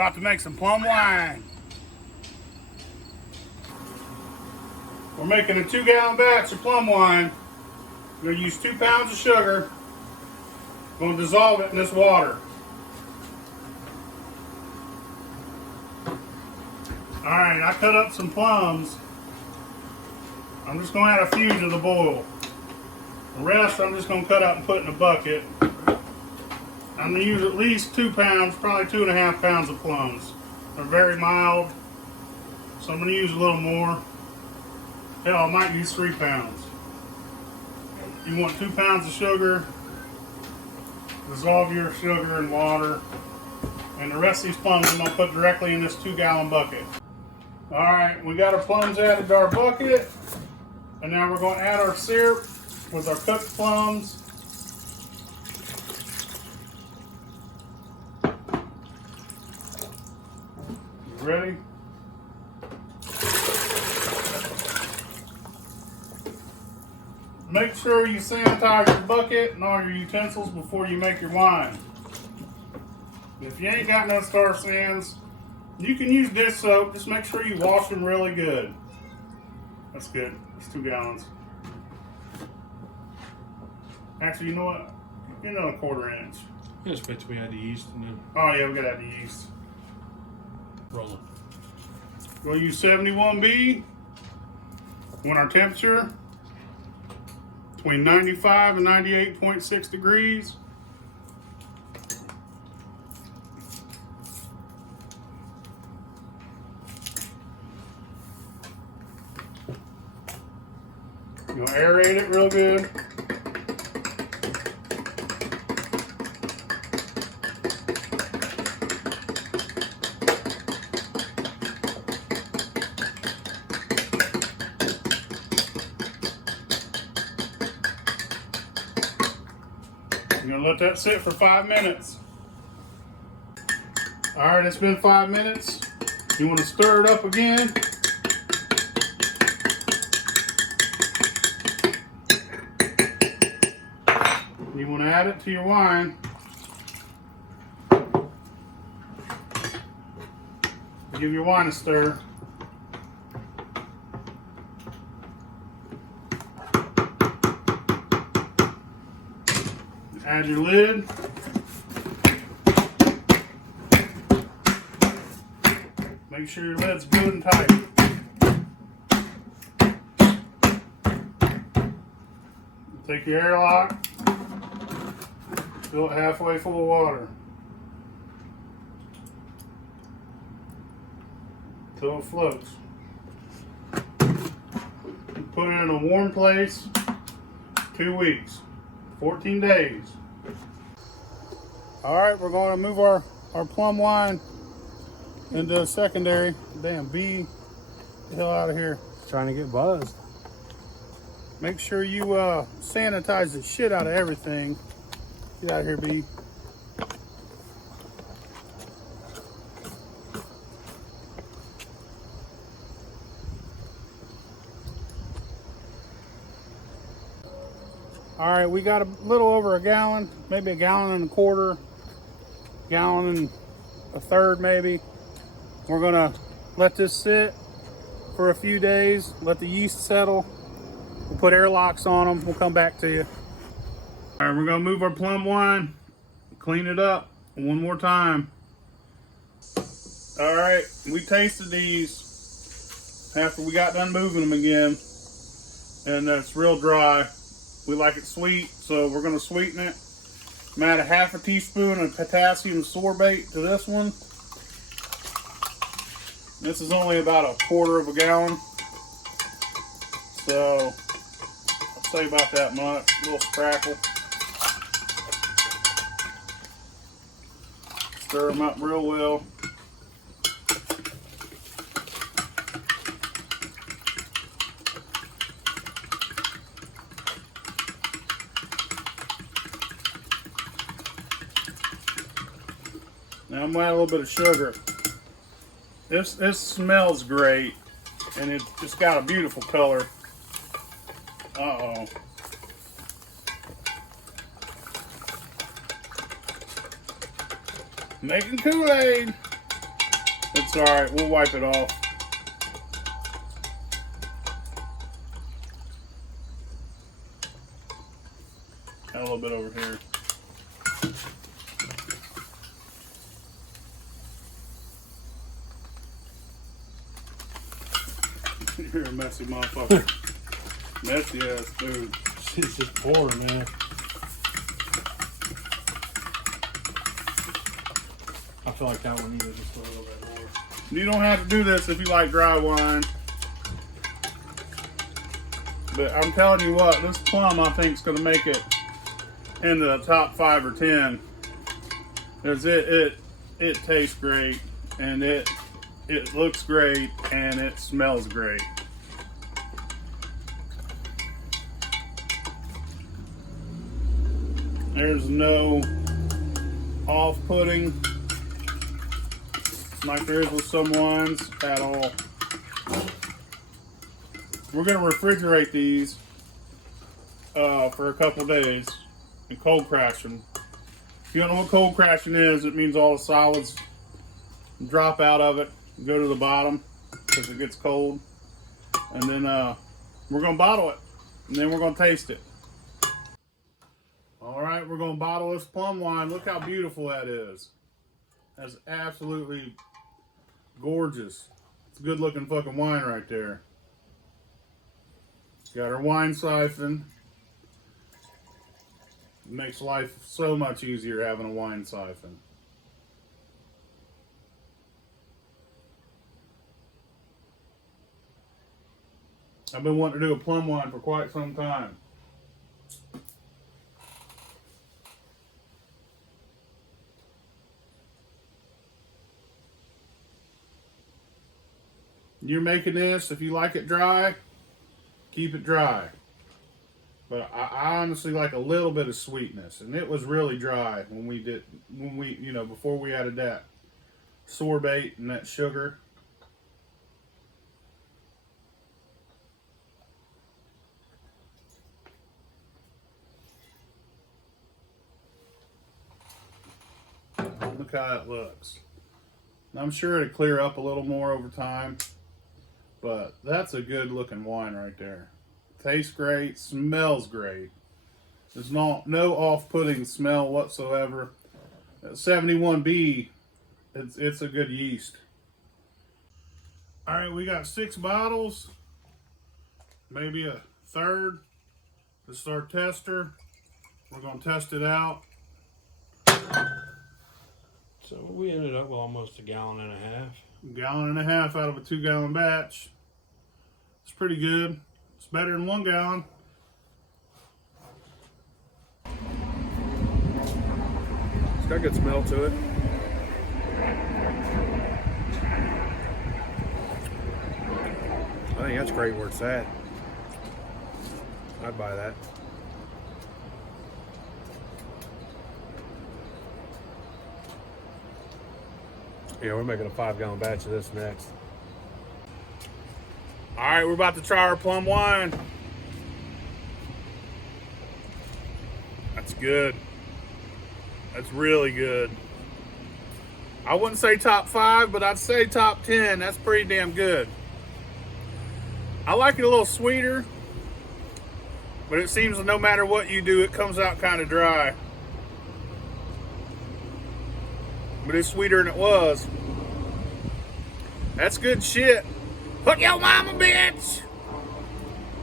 About to make some plum wine. We're making a 2-gallon batch of plum wine. We're going to use 2 pounds of sugar. We're going to dissolve it in this water. Alright, I cut up some plums. I'm just going to add a few to the boil. The rest I'm just going to cut up and put in a bucket. I'm going to use at least 2 pounds, probably 2.5 pounds of plums. They're very mild, so I'm going to use a little more. Hell, I might use 3 pounds. You want 2 pounds of sugar. Dissolve your sugar in water. And the rest of these plums I'm going to put directly in this 2-gallon bucket. Alright, we got our plums added to our bucket. And now we're going to add our syrup with our cooked plums. You ready? Make sure you sanitize your bucket and all your utensils before you make your wine. If you ain't got no Star Sans, you can use dish soap. Just make sure you wash them really good. That's good. It's 2 gallons. Actually, you know what? Get another 1/4 inch. I expect we had the yeast and then Oh yeah, we gotta add the yeast. roll it. We'll use 71B. When our temperature between 95 and 98.6 degrees. You'll aerate it real good. You're gonna let that sit for 5 minutes. All right, it's been 5 minutes. You want to stir it up again. You want to add it to your wine. Give your wine a stir. Add your lid. Make sure your lid's good and tight. Take your airlock. Fill it halfway full of water. Till it floats. Put it in a warm place. 2 weeks. 14 days. Alright, we're going to move our plum wine into a secondary. Damn bee. Get the hell out of here. Trying to get buzzed. Make sure you sanitize the shit out of everything. Get out of here, bee. Alright, we got a little over a gallon, maybe 1.25 gallons, 1.25 gallons maybe. We're gonna let this sit for a few days, let the yeast settle. We'll put airlocks on them, we'll come back to you. Alright, we're gonna move our plum wine, clean it up one more time. Alright, we tasted these after we got done moving them again, and it's real dry. We like it sweet, so we're going to sweeten it. I'm add a 1/2 teaspoon of potassium sorbate to this one. This is only about 1/4 gallon. So, I'll say about that much. A little sprackle. Stir them up real well. Now I'm gonna add a little bit of sugar. This smells great, and it just got a beautiful color. Uh-oh. Making Kool-Aid. It's alright, we'll wipe it off. Got a little bit over here. You're a messy motherfucker. Messy ass food. It's just pouring, man. I feel like that one needed just a little bit more. You don't have to do this if you like dry wine. But I'm telling you what, this plum I think is going to make it into the top 5 or 10. Because it tastes great, and it looks great, and it smells great. There's no off-putting like there is with some wines at all. We're going to refrigerate these for a couple days and cold crash them. If you don't know what cold crashing is, it means all the solids drop out of it and go to the bottom because it gets cold. And then we're going to bottle it, and then we're going to taste it. All right, we're going to bottle this plum wine. Look how beautiful that is. That's absolutely gorgeous. It's a good looking fucking wine right there. Got our wine siphon. It makes life so much easier having a wine siphon. I've been wanting to do a plum wine for quite some time. You're making this, if you like it dry, keep it dry. But I honestly like a little bit of sweetness, and it was really dry when we before we added that sorbate and that sugar. Look how that looks. I'm sure it'll clear up a little more over time, but that's a good looking wine right there. Tastes great, smells great. There's no off-putting smell whatsoever. 71B, it's a good yeast. All right, we got 6 bottles, maybe a third. This is our tester. We're gonna test it out. So we ended up with almost a gallon and a half. A gallon and a half out of a 2-gallon batch. It's pretty good. It's better than 1 gallon. It's got a good smell to it. I think that's great where it's at. I'd buy that. Yeah, we're making a 5-gallon batch of this next. All right, we're about to try our plum wine. That's good. That's really good. I wouldn't say top 5, but I'd say top 10. That's pretty damn good. I like it a little sweeter, but it seems no matter what you do, it comes out kind of dry. But it's sweeter than it was. That's good shit. Fuck your mama, bitch!